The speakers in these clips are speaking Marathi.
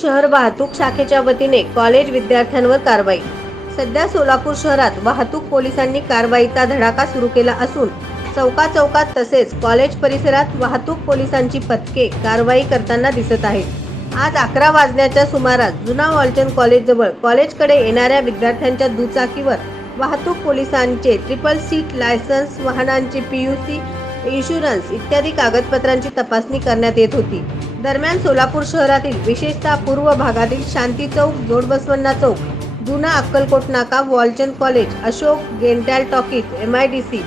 शहर वाहतूक शाखेच्या वतीने कॉलेज विद्यार्थ्यांवर कारवाई। सध्या सोलापूर शहरात वाहतूक पोलिसांनी कारवाईचा धडाका सुरू केला असून चौकात तसेच कॉलेज परिसरात वाहतूक पोलिसांची पथके कारवाई करताना दिसत आहेत। आज 11 वाजण्याच्या सुमारास जुना वालचंद कॉलेज जवळ कॉलेजकडे येणाऱ्या विद्यार्थ्यांच्या दुचाकीवर वाहतूक पोलिसांचे ट्रिपल सीट लायसन्स, वाहनांचे PUC, इन्शुरन्स इत्यादी कागदपत्रांची तपासणी करण्यात येत होती। दरम्यान सोलापूर शहरातील विशेषतः पूर्व भागातील शांती चौक, जोडबसवण्णा चौक, जुना अक्कलकोट नाका, Walchand college, Ashok, Gentyal talkies, MIDC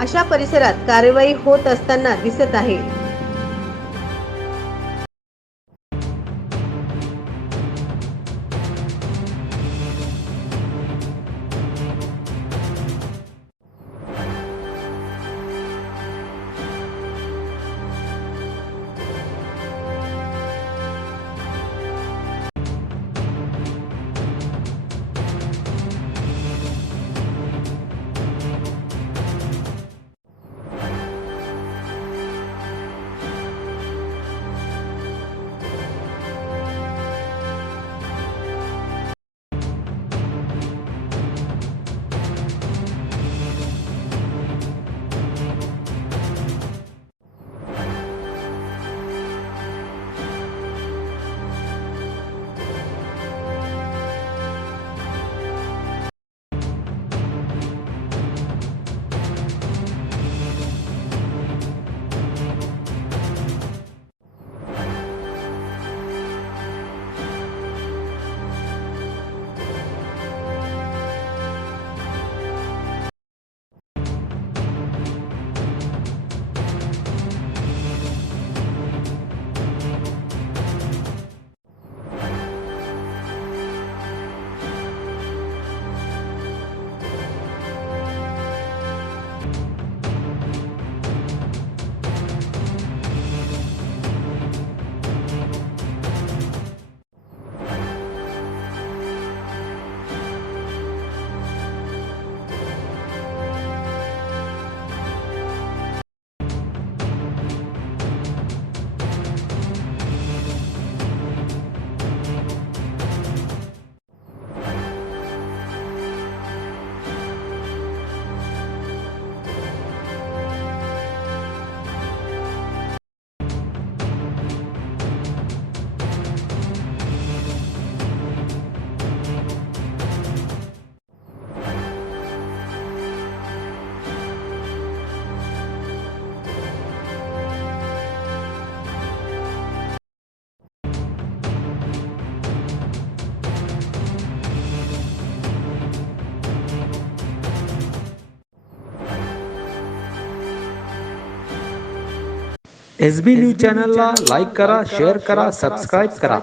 अशा परिसरात कारवाई होत असताना दिसत आहे। SB न्यूज चॅनलला लाईक करा, शेअर करा, सबस्क्राईब करा।